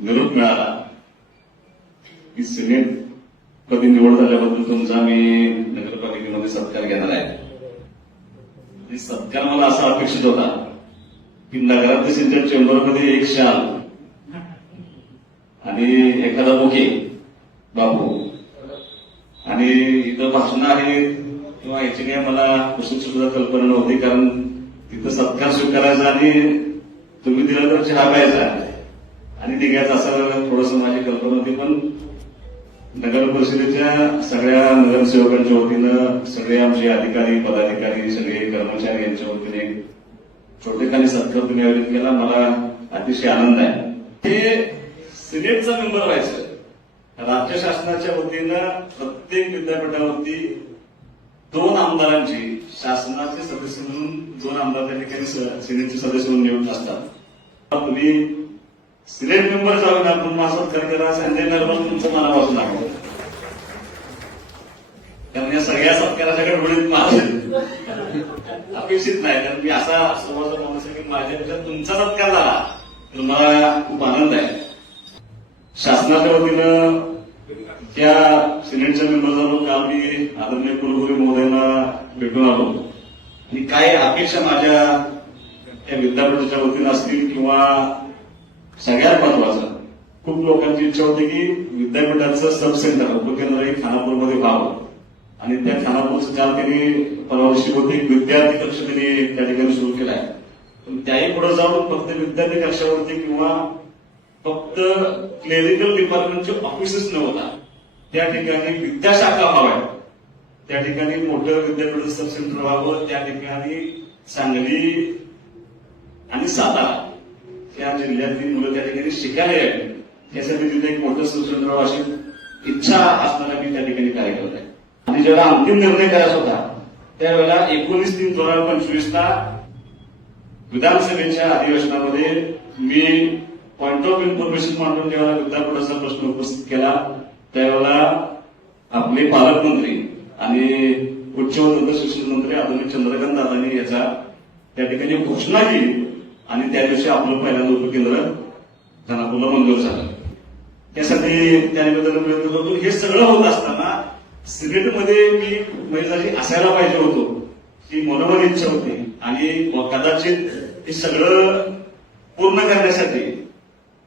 निरोप मिळाला की सिनेट पदी निवड झाल्याबद्दल तुमचा मी नगरपालिकेमध्ये सत्कार घेणार आहे. आणि सत्कार मला असा अपेक्षित होता की नगराध्यक्षांच्या चेंबरमध्ये एक शाल आणि एखादा बुके बापू आणि इथं भाषण आहे किंवा याची काही मला कुठली सुद्धा कल्पना नव्हती. कारण तिथं सत्कार स्वीकारायचा आणि तुम्ही दिला तर चहा प्यायचा आणि निघायचं असं थोडंसं माझी कल्पना होती. पण नगर परिषदेच्या सगळ्या नगरसेवकांच्या वतीनं सगळे आमचे अधिकारी पदाधिकारी सगळे कर्मचारी यांच्या वतीने छोटेखानी सत्कार तुम्ही आयोजित केला. मला अतिशय आनंद आहे. हे सिनेटचा मेंबर व्हायचं. राज्य शासनाच्या वतीनं प्रत्येक विद्यापीठावरती 2 आमदारांची शासनाचे सदस्य म्हणून 2 आमदार त्या ठिकाणी सिनेटचे सदस्य म्हणून नियुक्त असतात. तुम्ही सिनेट मेंबर जाऊन आपण माझा सत्कार करा संजय निर्मल तुमचं मनापासून आहे. कारण या सगळ्या सत्काराच्या गडबडीत माझं अपेक्षित नाही. कारण मी असा समाजाचा माणूस आहे की माझ्यापेक्षा तुमचा सत्कार झाला तर मला खूप आनंद आहे. शासनाच्या वतीनं त्या सिनेटच्या मेंबर झालो. काल मी आदरणीय कुलगुरू महोदयांना भेटून आलो आणि काय अपेक्षा माझ्या या विद्यापीठाच्या वतीनं असतील किंवा सगळ्यात महत्वाचं खूप लोकांची इच्छा होती की विद्यापीठाचं सब सेंटर उपकेंद्र हे खानापूरमध्ये व्हावं आणि त्या खानापूरचं काल त्यांनी परवा दिवशी होती विद्यार्थी कक्ष त्यांनी त्या ठिकाणी सुरू केला आहे. पण त्याही पुढे जाऊन फक्त विद्यार्थी कक्षावरती किंवा फक्त क्लेरिकल डिपार्टमेंटचे ऑफिसेस न होता त्या ठिकाणी विद्याशाखा व्हाव्या. त्या ठिकाणी मोठं विद्यापीठ सब सेंटर व्हावं. त्या ठिकाणी सांगली आणि सातारा या जिल्ह्यातील मुलं त्या ठिकाणी शिकायला यावी यासाठी तिथे एक मोठं सब सेंटर व्हावं अशी इच्छा असणारा मी त्या ठिकाणी कार्य करत आहे. आणि जेव्हा अंतिम निर्णय करायचा होता त्यावेळेला 19/3/2025 विधानसभेच्या अधिवेशनामध्ये मी पॉइंट ऑफ इन्फॉर्मेशन मांडून जेव्हा विद्यापीठाचा प्रश्न उपस्थित केला त्यावेळेला आपले पालकमंत्री आणि उच्च व तंत्र शिक्षण मंत्री आदरणीय चंद्रकांत दादांनी याचा त्या ठिकाणी घोषणा केली आणि त्या दिवशी आपलं पहिल्यांदा उपकेंद्र खानापूरला मंजूर झालं. त्यासाठी त्यानिमित्तानं प्रयत्न करतो. हे सगळं होत असताना सिनेटमध्ये मी महिलाजी असायला पाहिजे होतो ही मनोमन इच्छा होती आणि कदाचित हे सगळं पूर्ण करण्यासाठी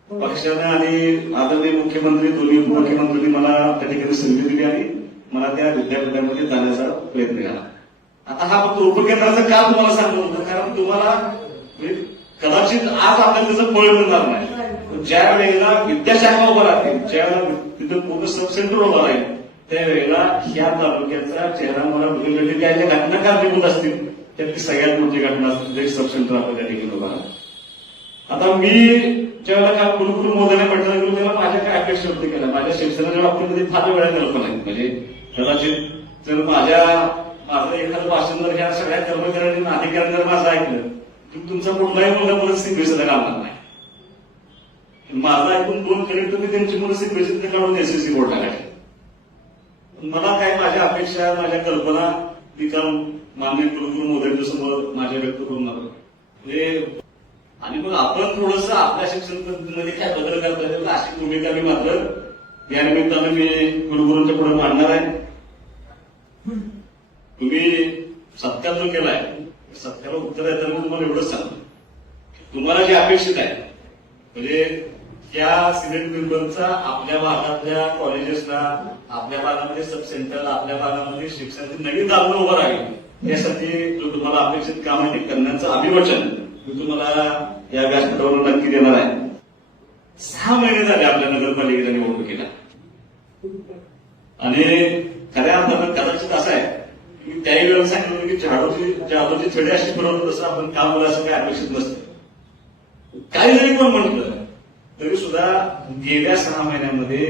पक्षानं आणि आदरणीय मुख्यमंत्री दोन्ही उपमुख्यमंत्र्यांनी मला त्या ठिकाणी संधी दिली आणि मला त्या विद्यापीठामध्ये जाण्याचा प्रयत्न केला. आता हा फक्त उपकेंद्राचं काम तुम्हाला सांगतो होतं कारण तुम्हाला कदाचित आज आपल्याला त्याचं फळ मिळणार नाही. ज्या वेळेला विद्याशाखा उभा राहतील ज्यावेळेला तिथं पूर्ण सब सेंटर उभा राहील त्यावेळेला ह्या तालुक्याचा चेहरा मला बदललेली ज्या घटना कारणीभूत असतील त्यातली सगळ्यात मोठी घटना असतील सब सेंटर आपल्या त्या ठिकाणी उभा राहतील. आता मी ज्यावेळेला काल कुलगुरू महोदयांना भेटला गेलो तेव्हा माझ्या काय अपेक्षा होती केल्या माझ्या शिक्षणाच्या बाबतीमध्ये फार वेळा कल्पना आहे. म्हणजे कदाचित जर माझं एखादं भाषण जर ह्या सगळ्या कर्मचाऱ्यांनी अधिकाऱ्यांनी जर माझं ऐकलं तर तुमचा कुठलाही मुलगा मुलं सिग्नेचर काढणार नाही. माझं ऐकून 2 करेक्ट तर मी त्यांची मुलं सिग्नेचर काढून एसएससी बोर्ड टाकायचे. मला काय माझ्या अपेक्षा माझ्या कल्पना ती काल माननीय कुलगुरू महोदयांच्या समोर माझ्या व्यक्त करून आलो. म्हणजे आणि मग आपण थोडस आपल्या शिक्षण पद्धतीमध्ये काय बदल करता येईल अशी भूमिका मी मात्र या निमित्तानं मी कुलगुरूंच्या पुढे मांडणार आहे. तुम्ही सत्कार जो केलाय सत्काराला उत्तर देताना मी तुम्हाला एवढंच सांगतो तुम्हाला जे अपेक्षित आहे म्हणजे त्या सिनेट मेंबरचा आपल्या भागातल्या कॉलेजेसला आपल्या भागामध्ये सब सेंटर आपल्या भागामध्ये शिक्षणाची नवीन दालन उभं राहील यासाठी जो तुम्हाला अपेक्षित काम आहे ते करण्याचं अभिवचन मी तुम्हाला या व्यासपीठावर नक्की देणार आहे. 6 महिने झाले आपल्या नगरपालिकेच्या निवडणुकीला आणि खऱ्या अर्थानं कदाचित असं आहे मी त्याही वेळेला सांगितलं की जादूची छडी अशी फिरवलं तसं आपण काम बोला असं काही अपेक्षित नसतं. काही जरी कोण म्हटलं तरी सुद्धा गेल्या 6 महिन्यामध्ये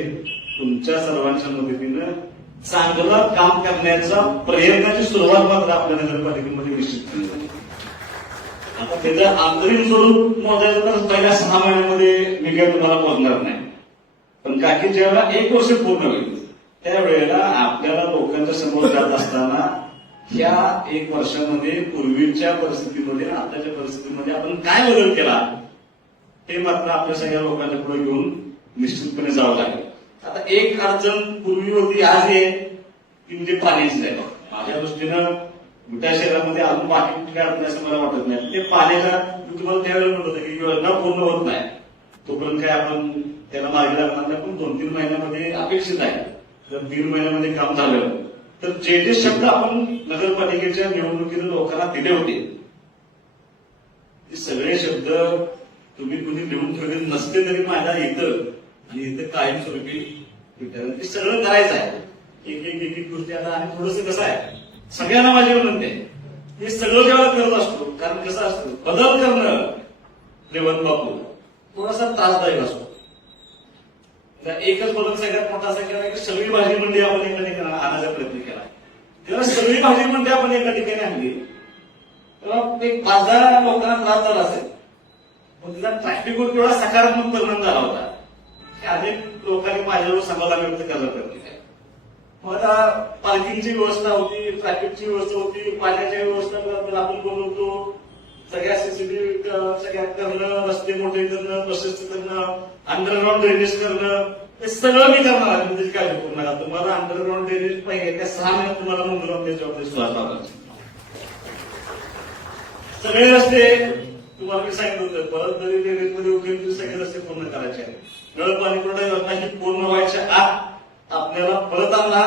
तुमच्या सर्वांच्या मदतीनं चांगलं काम करण्याचा प्रयत्नाची सुरुवात मात्र आपल्या नगरपालिकेमध्ये निश्चित केली. आता त्याचं अंतरिम स्वरूप मोजायचं तर पहिल्या 6 महिन्यामध्ये मी काही तुम्हाला मोजणार नाही. पण काही ज्यावेळेला 1 वर्ष पूर्ण होईल त्यावेळेला आपल्याला लोकांच्या समोर जात असताना ह्या 1 वर्षामध्ये पूर्वीच्या परिस्थितीमध्ये आताच्या परिस्थितीमध्ये आपण काय बदल केला हे मात्र आपल्या सगळ्या लोकांच्या पुढे घेऊन निश्चितपणे जावं लागेल. आता एक अडचण पूर्वी होती, आज आहे ती म्हणजे पाण्याची आहे. माझ्या दृष्टीनं विटा शहरामध्ये अजून बाकी कुठली अडचण असं मला वाटत नाही. ते पाण्याचा मी तुम्हाला त्यावेळेला म्हणत होतं की योजना पूर्ण होत नाही तोपर्यंत काय आपण त्याला मार्गी लागणार नाही. पण 2-3 महिन्यामध्ये अपेक्षित आहे. जर 1.5 महिन्यामध्ये काम झालं तर जे शब्द आपण नगरपालिकेच्या निवडणुकीने लोकांना दिले होते ते सगळे शब्द तुम्ही कुणी लिहून ठेवले नसते तरी माझ्या इथं आणि इथं कायमस्वरूपी ते सगळं करायचं आहे. एक एक गोष्टी आता आणि थोडंसं कसं आहे सगळ्यांना माझी विनंती आहे हे सगळं जेव्हा करत असतो कारण कसं असतं बदल करणं रेवंत बापू थोडासा त्रासदायक असतो. एकच बदल सगळ्यात मोठा असा केला की सगळी भाजी मंडी आपण एका ठिकाणी आणायचा प्रयत्न केला. तेव्हा सगळी भाजी मंडी आपण एका ठिकाणी आणली तेव्हा एक 5,000 लोकांना त्रास झाला असेल पण तिचा ट्रॅफिकवर केवढा सकारात्मक परिणाम झाला होता की अनेक लोकांनी माझ्यावर समाधान व्यक्त करायला प्रयत्न केला. मग आता पार्किंगची व्यवस्था होती, ट्रॅफिकची व्यवस्था होती, पाण्याची व्यवस्था आपण बोलवतो, सगळ्या सीसीटीव्ही सगळ्या करणं, रस्ते मोठे करणं, प्रशस्त करणं, अंडरग्राऊंड ड्रेनेज करणं हे सगळं मी करणार आहे. म्हणजे काळजी करू नका. तुम्हाला अंडरग्राऊंड ड्रेनेज पाहिजे त्या 6 महिन्यात तुम्हाला मंजूर होण्याची जबाबदारी सुद्धा सगळे रस्ते तुम्हाला मी सांगितलं होतं परत जरी ड्रेनेजमध्ये उठले तरी सगळे रस्ते पूर्ण करायचे आहेत. नळ पाणी पुरवठा योजना ही पूर्ण व्हायच्या आत आपल्याला परत आणला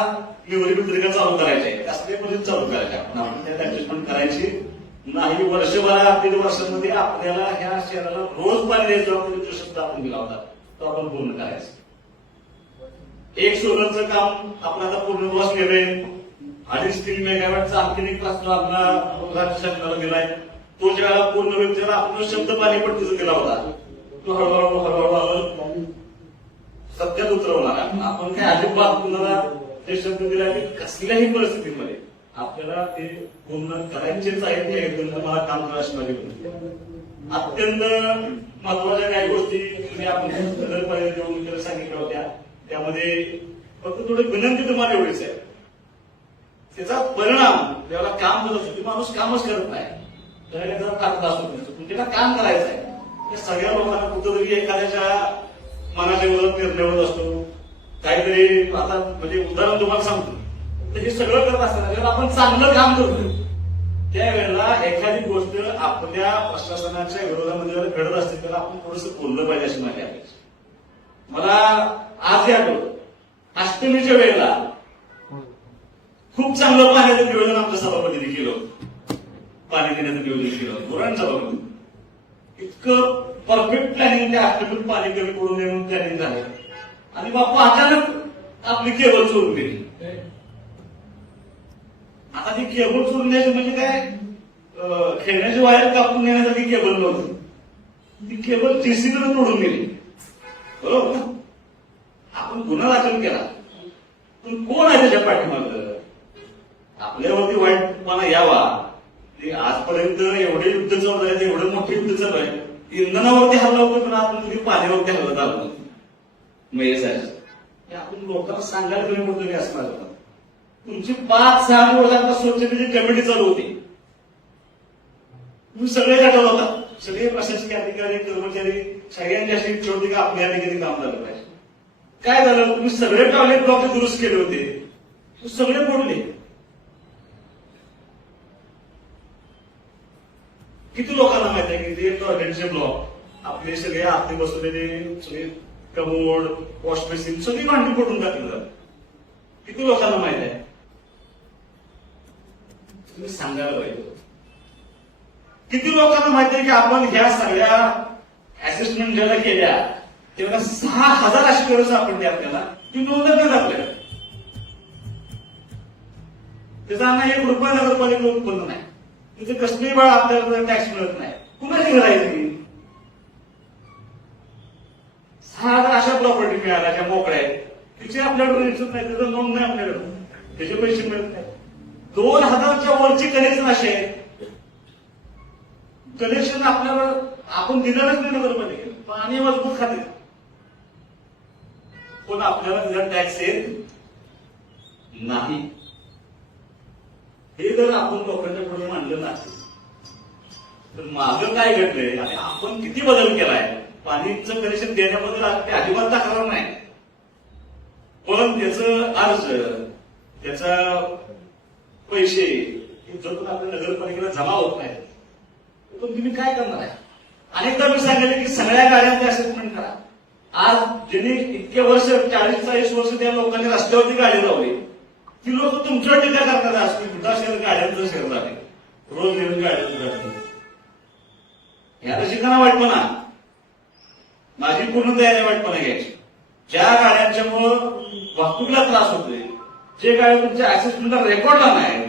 निवडी पत्रिका चालू करायची आहे. असले म्हणजे चालू करायचे आपण त्यात ऍडजस्टमेंट करायची नाही. वर्षभरा 1.5 वर्षामध्ये आपल्याला ह्या शहराला रोज पाणी द्यायचा जो शब्द आपण दिला होता तो आपण पूर्ण करायचा. एक सोलरचं काम आपण आता पूर्ण बस केलंय. 3.5 मेगावॅटचा आणखी एक प्रश्न आपला राज्य सरकारला दिलाय. तो ज्यावेळेला पूर्ण होईल त्याला आपण शब्द पाणीपट्टीचा दिला होता तो हळूहळू सत्यात उतरवणार. आपण काय अजिबात कुणाला ते शब्द दिला की कसल्याही परिस्थितीमध्ये आपल्याला ते पूर्ण करायचेच आहेत. त्या एकदम मला काम करायची माझी अत्यंत महत्वाच्या काही गोष्टी तुम्ही आपण नगरपालिका निवडणुकीला सांगितल्या होत्या. त्यामध्ये फक्त थोडी विनंती तुम्हाला एवढीच आहे त्याचा परिणाम जेव्हा काम करत असतो माणूस कामच करत नाही त्याला खात असतो पण त्याला काम करायचं आहे. त्या सगळ्या लोकांना कुठंतरी एखाद्याच्या मनाच्या विरोधात निर्णय होत असतो काहीतरी. आता म्हणजे उदाहरण तुम्हाला सांगतो तर हे सगळं करत असताना जेव्हा आपण चांगलं काम करतो त्यावेळेला एखादी गोष्ट आपल्या प्रशासनाच्या विरोधामध्ये घडत असते त्याला आपण थोडंसं बोललं पाहिजे अशी माझी अपेक्षा. मला आज आठवतं अष्टमीच्या वेळेला खूप चांगलं पाण्याचं नियोजन आमच्या सभापतीने केलं होतं. पाणी देण्याचं नियोजन केलं होतं धोरण सभापती इतकं परफेक्ट प्लॅनिंग त्या अष्टमीत पाणी कमी करून देऊन प्लॅनिंग झालं आणि बापू अचानक आपली केबल चोरून गेली. आता ती केबल चोरून द्यायची म्हणजे काय खेळण्याची वायर कापून नेण्यासाठी केबल नव्हती. ती केबल जेसीबीने तोडून गेली. बरोबर ना. आपण गुन्हा दाखल केला पण कोण आहे त्याच्या पाठीमागं आपल्यावरती वाईटपणा यावा. आजपर्यंत एवढे युद्ध चालू आहेत एवढे मोठे युद्ध चालू आहे इंधनावरती हल्ला होतो पण आपण तुम्ही पाण्यावरती हल्ला चालू मग आपण लोकांना सांगायला तुम्ही मोठं नाही असणार. तुमची 5-6 दिवसांना स्वच्छतेची कमिटी चालू होती. तुम्ही सगळे गटाला होता सगळे प्रशासकीय अधिकारी कर्मचारी सगळ्यांची अशी इच्छा होती की आपल्या ठिकाणी काम झालं पाहिजे. काय झालं तुम्ही सगळे टॉयलेट ब्लॉक दुरुस्त केले होते सगळे मोडले. किती लोकांना माहित आहे की ते टॉयलेटचे ब्लॉक आपले सगळे आतले बसवलेले सगळे कमोड वॉश बेसिन सगळी भांडी फोडून टाकलं. किती लोकांना माहित आहे तुम्ही सांगायला पाहिजे. किती लोकांना माहित आहे की आपण ह्या सगळ्या असिस्टमेंट ज्याला केल्या तेव्हा 6,000 अशी गरज सापडली आपल्याला ती नोंद नाही आपल्याला. त्याचा ना 1 रुपया नगरपालिका उत्पन्न नाही. तिथे कसली वेळा आपल्याला टॅक्स मिळत नाही. कुणाची करायची 6,000 अशा प्रॉपर्टी मिळाल्या ज्या मोकळ्या आहेत तिचे आपल्याकडे दिसत नाही त्याचं नोंद नाही आपल्याकडे त्याचे पैसे मिळत नाही. 2,000च्या वरची कनेक्शन असे आहेत कनेक्शन आपल्याला आपण दिलेलंच नाही नगरपालिकेला पाणी मजबूत खाते पण आपल्याला त्याचा टॅक्स येत नाही. हे जर आपण लोकांच्या पुढे मांडलं नसेल तर मागं काय घडलंय आणि आपण किती बदल केलाय पाणीचं कनेक्शन देण्याबद्दल अजिबात तक्रार नाही, पण त्याचं अर्ज, त्याचा पैसे हे जर आपल्या नगरपालिकेला जमा होत नाही तर तुम्ही काय करणार आहे? अनेकदा मी सांगितले की सगळ्या गाड्यांचे असेसमेंट करा. आज ज्यांनी इतके वर्ष 40-40 वर्ष त्या लोकांनी रस्त्यावरती गाडी लावली, ती लोक तुमच्यावर टीका करतात आज की कुठला शहर गाड्यांचं शहर झाले, रोज नवीन गाड्यांचं झाले. याला शिकाना वाईटपणा, माझी पूर्ण तयारी वाईटपणा घ्यायची. ज्या गाड्यांच्यामुळं वाहतुकीला त्रास होतोय, जे गाड्या तुमच्या असेसमेंटला रेकॉर्डला नाही,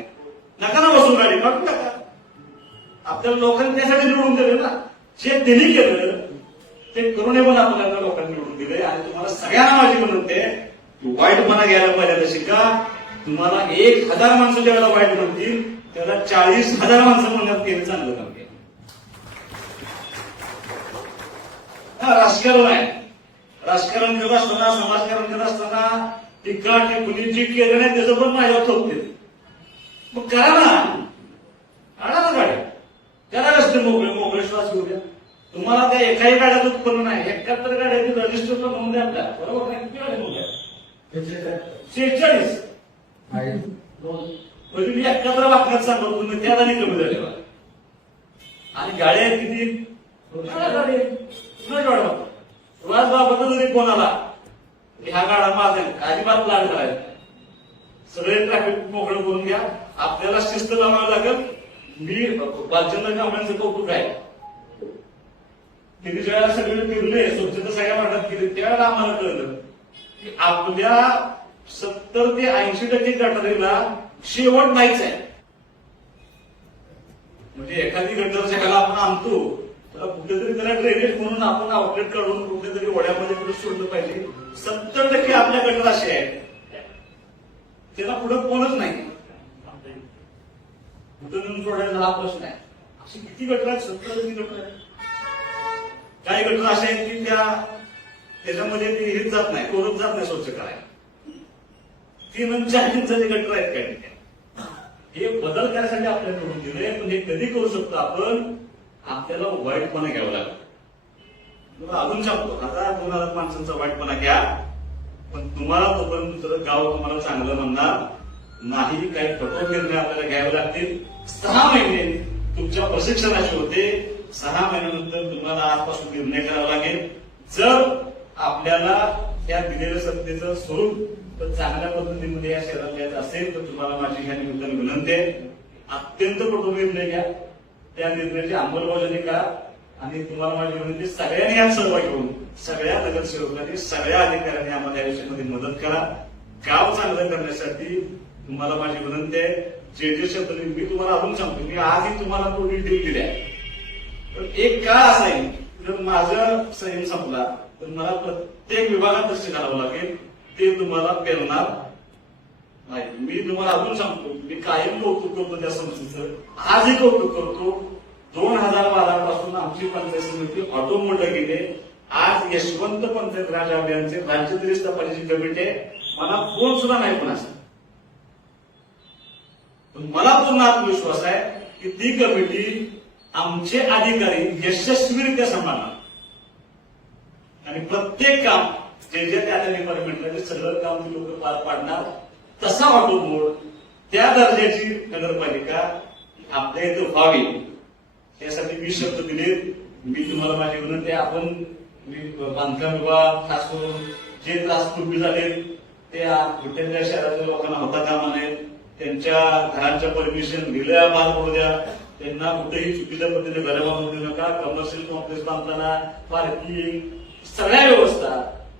नका ना बसून गाडी काढून टाका. आपल्याला लोकांनी त्यासाठी निवडून दिले ना, जे त्यांनी केलं ते करूनही पण आपल्याला लोकांनी निवडून दिले. आणि तुम्हाला सगळ्यांना माझी विनंती आहे की वाईटपणा घ्यायला पाहिजे शिका. तुम्हाला 1000 माणसं ज्यावेळेला वाईट म्हणतील त्याला 40,000 माणसं म्हणण्यात केलं चांगलं काम केलं. राजकारण आहे, राजकारण करत असताना, समाजकारण करत असताना टीका टिप्पणी जी केलं नाही त्याचं पण माझ्यावर थोपते. मग करा ना, आणा ना गाड्या, करा रस्ते मोकळे श्वास घेऊ द्या. तुम्हाला त्या एकाही गाड्याचं उत्पन्न नाही, 71 गाड्याची रजिस्टर म्हणून द्या आपल्या, बरोबर नाही? किती गाडी मोकळ्या? 46. म्हणजे मी 71 वाक्यात सांगतो, तुम्ही त्यात आणि कमी झाले. आणि गाड्या किती? बाबत जरी कोणाला ह्या गाडा माझ्या अजिबात लाड करायचा, सगळे ट्रॅफिक मोकळं करून घ्या. आपल्याला शिस्त लावावी लागेल. मी बालचंद्र कांबळेंचं कौतुक आहे, तिने ज्यावेळेला सगळे फिरले, स्वच्छता सगळ्या वाटत केली, त्यावेळेला आम्हाला कळलं की आपल्या 70 ते 80% गटारीला शेवट नाहीच आहे. म्हणजे एखादी गटर ज्याला आपण आणतो कुठेतरी त्याला ड्रेनेज म्हणून आपण आउटलेट काढून कुठेतरी ओढ्यामध्ये कुठे सोडलं पाहिजे. 70% आपल्या गटर असे आहेत त्याला पुढे कोणच नाही, कुठे नेऊन सोडायचा हा प्रश्न आहे. अशी किती गटर आहेत? 70 गटर आहेत. काही गटर असे आहेत की त्याच्यामध्ये ती हेच जात नाही, कोरत जात नाही स्वच्छ करायला. 3 आणि 4 इंचाचे गटर आहेत काही ठिकाणी. हे बदल करण्यासाठी आपल्याला निवडून दिले, पण हे कधी करू शकतो आपण? आपल्याला वाईटपणा घ्यावा लागेल. अजून सांगतो, आता 2000 माणसांचा वाईटपणा घ्या, पण तुम्हाला तोपर्यंत दुसरं गाव तुम्हाला चांगलं म्हणणार नाही. काही कठोर निर्णय आपल्याला घ्यावे लागतील. 6 महिने तुमच्या प्रशिक्षणाचे होते, 6 महिन्यानंतर तुम्हाला आजपासून निर्णय करावा लागेल. जर आपल्याला त्या दिलेल्या सत्तेचं स्वरूप तर चांगल्या पद्धतीमध्ये या शहरात द्यायचं असेल तर तुम्हाला माझी ह्या निमित्ताने विनंती आहे, अत्यंत कठोर निर्णय घ्या, त्या निर्णयाची अंमलबजावणी करा. आणि तुम्हाला माझी विनंती, सगळ्यांनी यात सहभागी होऊन, सगळ्या नगरसेवकांनी, सगळ्या अधिकाऱ्यांनी आम्हाला या विषयामध्ये मदत करा. गाव चांगलं करण्यासाठी तुम्हाला माझी विनंती आहे. जे शब्द मी तुम्हाला अजून सांगतो, मी आजही तुम्हाला तो डिटेल दिल्या, पण एक काळ असा येईल जर माझा संयम संपला तर मला प्रत्येक विभागात लक्ष घालावं लागेल. ते तुम्हाला पेरणार नाही. मी तुम्हाला अजून सांगतो, मी कायम कौतुक करतो त्या संस्थेचं, आजही कौतुक करतो. 2012 पासून आमची पंचायत समिती ऑटो मोडला गेले. आज यशवंत पंचायत राज अभियानचे राज्यस्तरीय स्थापनेची कमिटी आहे. मला फोन सुद्धा नाही कोणाचा, पण मला पूर्ण आत्मविश्वास आहे की ती कमिटी आमचे अधिकारी यशस्वीरित्या सांभाळणार आणि प्रत्येक काम जे जे त्या डिपार्टमेंटला जे सगळं काम ती लोक पार पाडणार. तसा ऑटो मोड त्या दर्जाची नगरपालिका आपल्या इथे व्हावी यासाठी मी शब्द दिले. मी तुम्हाला माझी विनंती आहे, आपण बांधकाम विभाग खास करून जे त्रास पूर्वी झाले त्या विठ्ठलच्या शहरातल्या लोकांना होता कामा नये. त्यांच्या घरांच्या परमिशन दिल्या पार पडू द्या. त्यांना कुठेही चुकीच्या पद्धतीने घरं बांधून देऊ नका. कमर्शियल कॉम्प्लेक्स बांधताना पार्किंग सगळ्या व्यवस्था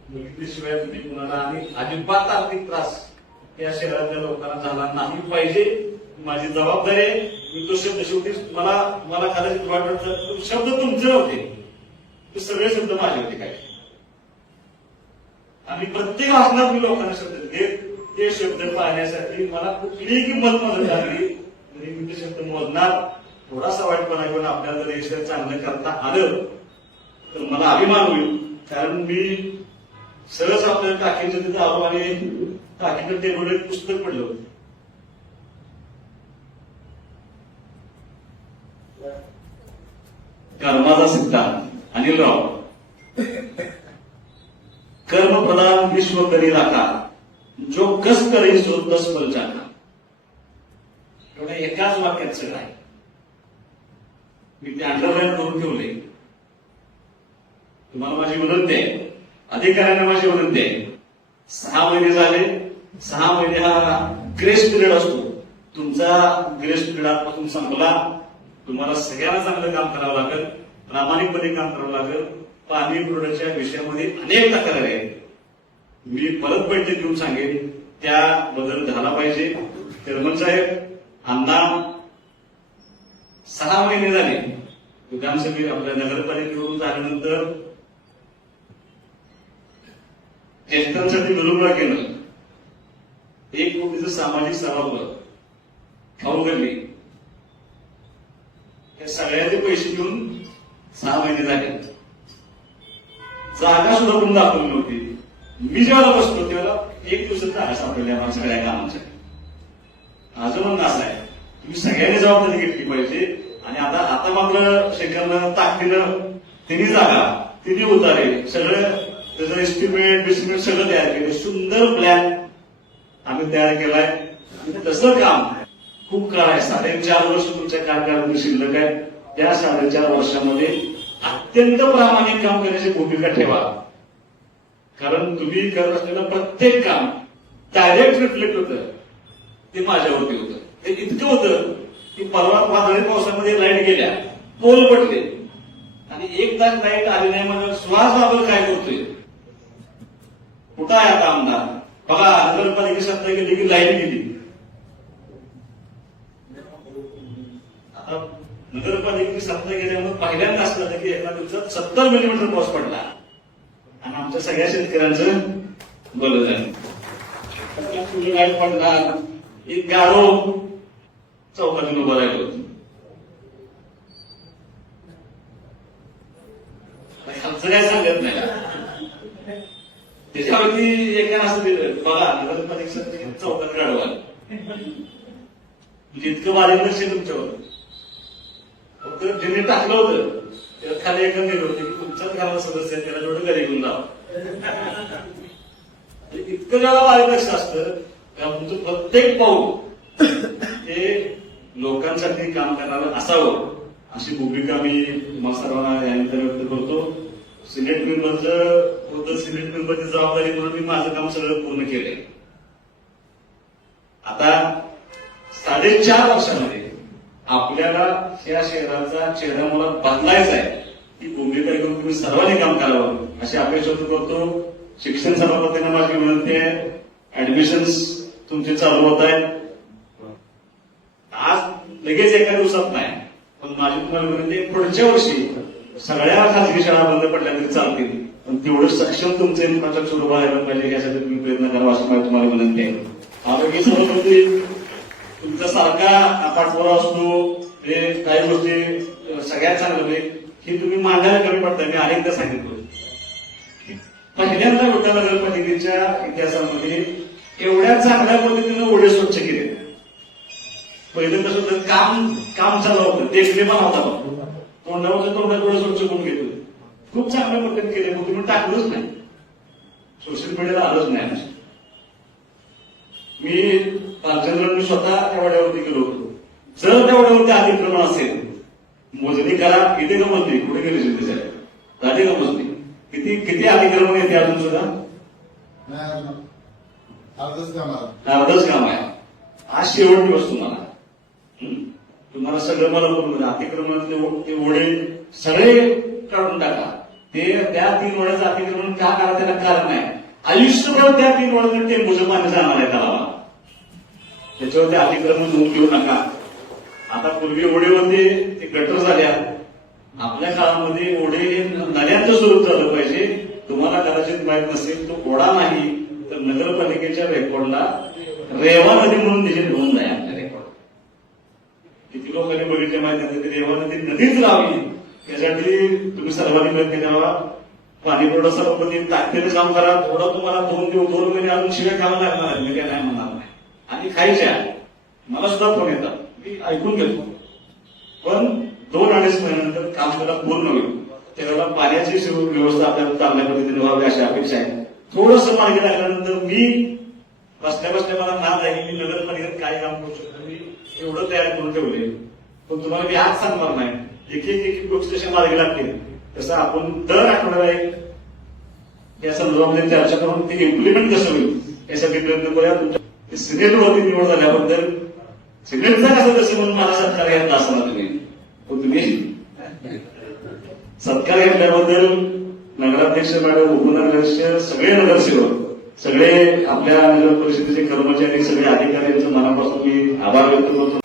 बघितल्याशिवाय तुम्ही कुणाला आणि अजिबात आर्थिक त्रास या शहरातल्या लोकांना झाला नाही पाहिजे. माझी जबाबदारी आहे. मी तो शब्द शेवटी मला कदाचित वाटत शब्द तुमचे नव्हते, ते सगळे शब्द माझे होते काय. आणि प्रत्येक भाषणात मी लोकांना शब्द देत ते शब्द पाहण्यासाठी मला कुठलीही किंमत मदत लागली तरी मी ते शब्द मोजणार. थोडासा वाईटपणा घेऊन आपल्याला जर यश चांगलं करता आलं तर मला अभिमान होईल. कारण मी सहज आपल्या काकीच्या तिथे आलो आणि काकीकडे टेबलवर एक पुस्तक पडलं होतं. कर्माचा सिद्धांत अनिल राव विश्व करी राखा, जो कस करी सो तस फल चाका. एवढ्या एकाच वाक्यात सगळं आहे. मी ते अंडरलाईन करून ठेवले. तुम्हाला माझी विनंती आहे, अधिकाऱ्यांना माझी विनंती आहे, 6 महिने झाले. 6 महिने हा ग्रेस पिरियड असतो. तुमचा ग्रेस पिरियड आजपासून संपला. तुम्हाला सगळ्यांना चांगलं काम करावं लागेल, प्रामाणिकपणे काम करावं लागेल. पाणी पुरवठ्याच्या विषयामध्ये अनेक तक्रारी आहेत. मी परत बैठक घेऊन सांगेन, त्या बदल झाला पाहिजे. चेअरमन साहेब, अण्णा 6 महिने झाले विधानसभेत आपल्या नगरपालिकेवरून झाल्यानंतर ज्येष्ठांसाठी विलंब केलं. 1 कोटीचं सामाजिक सभागृह खाऊ घडली. त्या सगळ्यांचे पैसे घेऊन 6 महिने झाले. जागा सुद्धा कोण दाखवली नव्हती. मी जेव्हा बसतो तेव्हा 1 दिवसात जागा सापडली आम्हाला सगळ्या कामांच्या. माझं म्हणणं असं आहे, तुम्ही सगळ्यांनी जबाबदारी घेतली पाहिजे. आणि आता मात्र शेखरनं ताकदीनं तिन्ही जागा, तिन्ही उतारे, सगळं त्याचं एस्टिमेट सगळं तयार केलं. सुंदर प्लॅन आम्ही तयार केलाय. आणि तसं काम खूप काळ आहे. 4.5 वर्ष तुमच्या कार्यकाळामध्ये शिल्लक आहे. त्या 4.5 वर्षामध्ये अत्यंत प्रामाणिक काम करण्याची भूमिका ठेवा. कारण तुम्ही करत असलेलं प्रत्येक काम डायरेक्ट रिफ्लेक्ट होतं. ते माझ्यावरती होतं. ते इतकं होतं की परवा वादळी पावसामध्ये लाईट गेल्या, पोल पडले आणि 1 तास लाईट आली नाही. म्हणजे श्वास बाबत काय करतोय, कुठं आहे आता आमदार? बघा, नगरपालिका सत्ता गेली की लाईट गेली. आता नगरपालिकेची सत्ता गेल्यामुळे पहिल्यांदा असं झालं की एका दिवसात 70 मिलीमीटर पाऊस पडला आणि आमच्या सगळ्या शेतकऱ्यांचं बरं झालं. लाईट पडणार, एक गारो चौकातून उभं राहिलं होतं. आमचं काय सांगत नाही. त्याच्यावरती एका असं दिलं, बघा नगरपालिका चौकात गाडवा, म्हणजे इतकं बारीक लक्ष तुमच्यावर. फक्त ज्यांनी टाकलं होतं त्याला खाली एका दिलं होतं की तुमच्याच घराला सदस्य आहे, त्याला जेवढं घरी घेऊन जावं. इतकं जेव्हा बारीक लक्ष असतं तेव्हा तुमचं प्रत्येक पाऊल हे लोकांसाठी काम करणारं असावं, अशी भूमिका मी तुम्हाला सर्वांना यानंतर व्यक्त करतो. सिनेट मेंबरचं सिनेट मेंबरची जबाबदारी म्हणून मी माझं काम सगळं पूर्ण केलंय. आता 4.5 वर्षामध्ये आपल्याला या शहराचा चेहरा मला बदलायचा आहे. ही भूमिका घेऊन तुम्ही सर्वांनी काम करावं अशी अपेक्षा करतो. शिक्षण सभापतींना माझी विनंती आहे, ऍडमिशन्स तुमचे चालू होत आहेत. आज लगेच एका दिवसात नाही, पण माझी तुम्हाला विनंती आहे, पुढच्या वर्षी सगळ्या खासगी शाळा बंद पडल्या तरी चालतील, पण तेवढं सक्षम तुमचे इन्फ्रास्ट्रक्चर उभा राहायला पाहिजे यासाठी तुम्ही प्रयत्न करावा अशी माझी तुम्हाला विनंती आहे. आरोग्य सभापती तुमचा सारखा पाठपुरावा असतो, हे काही गोष्टी सगळ्यात चांगलं होईल की तुम्ही मांडायला कमी पडता. मी अनेकदा सांगितलं, पहिल्यांदा विटा नगरपालिकेच्या इतिहासामध्ये एवढ्या चांगल्या पद्धतीनं ओढे स्वच्छ केले. पहिलं कसं होतं, काम चालू होतं, टेकडे पण होता, तोंडावरच्या तोंडात डोळे स्वच्छ करून घेतो. खूप चांगल्या पद्धतीने केले, मग तुम्ही टाकलंच नाही, सोशल मीडियाला आलंच नाही. मी पालचंद्रांनी स्वतः त्या वाड्यावरती गेलो होतो. जर त्या वाड्यावरती अतिक्रमण असेल, मोजणी करा, किती गमजली, कुठे गेली शेती झाली गमजली, किती अतिक्रमण येते अजून सुद्धा अर्धच काम आहे. आज शेवट दिवस तुम्हाला सगळं मला बोलून अतिक्रमणातले ओढे सगळे काढून टाका. ते त्या 3 ओढ्याचं अतिक्रमण का करा त्याला कारण आहे. आयुष्यभर त्या 3 ओढ्याचं टेंबूचं पाणी जाणार आहे तलावा, त्याच्यावर ते अतिक्रमण होऊन घेऊ नका. आता पूर्वी ओढे होते ते गटर झाल्या. आपल्या काळामध्ये ओढे नद्यांचं स्वरूप झालं पाहिजे. तुम्हाला कदाचित माहित नसेल, तो ओढा नाही तर नगरपालिकेच्या रेकॉर्डला रेवा नदी म्हणून त्याची नोंद आहे. आपल्या रेकॉर्ड किती लोकांनी बघितले माहिती नाही, रेवा नदी नदीच राहावी यासाठी तुम्ही सर्वांनी प्रयत्न करावा. पाणी पुरवठा सभापती ताकदीने काम करा. थोडं तुम्हाला 2 महिने अजून शिवाय खावं लागणार आहे, मी काय नाही म्हणणार नाही. आणि खायच्या मला सुद्धा फोन येतात, मी ऐकून घेतो, पण 2-2.5 महिन्यानंतर काम त्याला पूर्ण होईल. त्यावेळेला पाण्याची व्यवस्था आपल्याला चांगल्या पद्धतीने व्हावी अशी अपेक्षा आहे. थोडंसं मार्गी लागल्यानंतर मी बसल्या बसल्या मला नाद आहे मी नगरपालिकेत काय काम करू शकतो मी एवढं तयार करून ठेवले. पण तुम्हाला मी आज सांगणार नाही, एक एक गोष्ट जशा मार्गी लागतील तसं आपण दर आठवड्याला एक या संदर्भामध्ये चर्चा करून ते इम्प्लिमेंट कसं होईल यासाठी प्रयत्न करूया. तुमच्या सिनेटवरती निवड झाल्याबद्दल सिनेटचा कसं कसं म्हणून मला सत्कार घ्यायला असणार तुम्ही, पण तुम्ही सत्कार घेतल्याबद्दल नगराध्यक्ष मॅडम, उपनगराध्यक्ष, सगळे नगरसेवक, सगळे आपल्या नगर परिषदेचे कर्मचारी, सगळे अधिकाऱ्यांचं मनापासून मी आभार व्यक्त करतो.